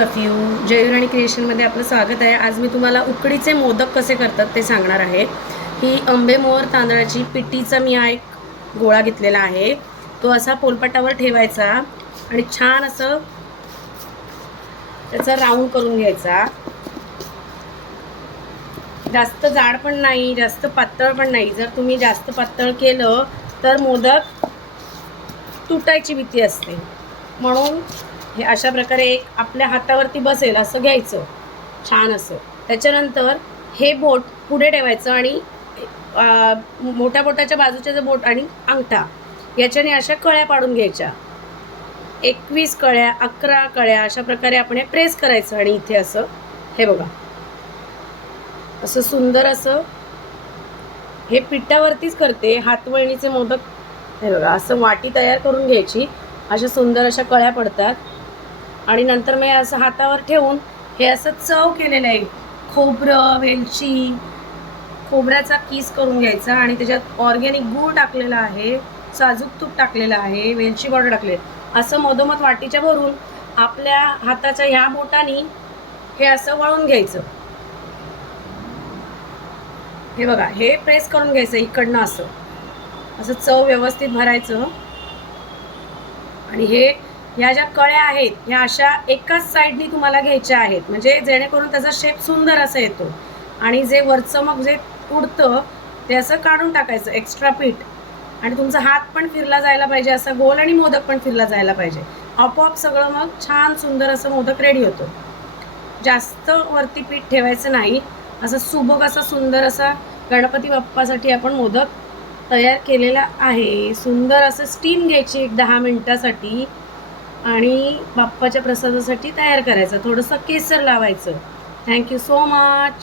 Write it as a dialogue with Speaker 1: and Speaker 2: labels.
Speaker 1: Of you जयूर आणि क्रिएशनमध्ये आपलं स्वागत आहे. आज मी तुम्हाला उकडीचे मोदक कसे करतात ते सांगणार आहे. ही आंबेमोहर तांदळाची पिटीचा मी हा एक गोळा घेतलेला आहे. तो असा पोलपाटावर ठेवायचा आणि छान असं त्याचा राऊंड करून घ्यायचा. जास्त जाड पण नाही जास्त पातळ पण नाही. जर तुम्ही जास्त पातळ केलं तर मोदक तुटायची भीती असते. म्हणून हे अशा प्रकारे एक आपल्या हातावरती बसेल असं घ्यायचं. छान असं. त्याच्यानंतर हे बोट पुढे ठेवायचं आणि मोठ्या बोटाच्या बाजूचे जे बोट आणि अंगठा याच्याने अशा कळ्या पाडून घ्यायच्या. एकवीस कळ्या अकरा कळ्या अशा प्रकारे आपण हे प्रेस करायचं आणि इथे असं हे बघा. असं सुंदर असं हे पिठावरतीच करते हातवळणीचे मोदक. हे बघा असं वाटी तयार करून घ्यायची. अशा सुंदर अशा कळ्या पडतात. आणि नंतर मी असं हातावर ठेवून हे असं चव केलेलं आहे. खोबरं वेलची खोबऱ्याचा किस करून घ्यायचा आणि त्याच्यात ऑर्गॅनिक गूळ टाकलेला आहे साजूक तूप टाकलेलं आहे वेलची पावडर टाकले असं मधोमध वाटीच्या भरून आपल्या हाताच्या ह्या बोटानी हे असं वळून घ्यायचं. हे बघा हे प्रेस करून घ्यायचं इकडनं असं. असं चव व्यवस्थित भरायचं. आणि हे ह्या ज्या कळ्या आहेत ह्या अशा एकाच साईडनी तुम्हाला घ्यायच्या आहेत. म्हणजे जेणेकरून त्याचा शेप सुंदर असा येतो. आणि जे वरचं मग जे उडतं ते असं काढून टाकायचं एक्स्ट्रा पीठ आणि तुमचा हात पण फिरला जायला पाहिजे असं गोल आणि मोदक पण फिरला जायला पाहिजे. आपोआप सगळं मग छान सुंदर असं मोदक रेडी होतं. जास्त वरती पीठ ठेवायचं नाही. असं सुबक असा सुंदर असा गणपती बाप्पासाठी आपण मोदक तयार केलेला आहे. सुंदर असं स्टीम घ्यायची एक दहा मिनटासाठी. आणि बाप्पाच्या प्रसादासाठी तयार करायचं. थोडंसं केसर लावायचं. Thank you so much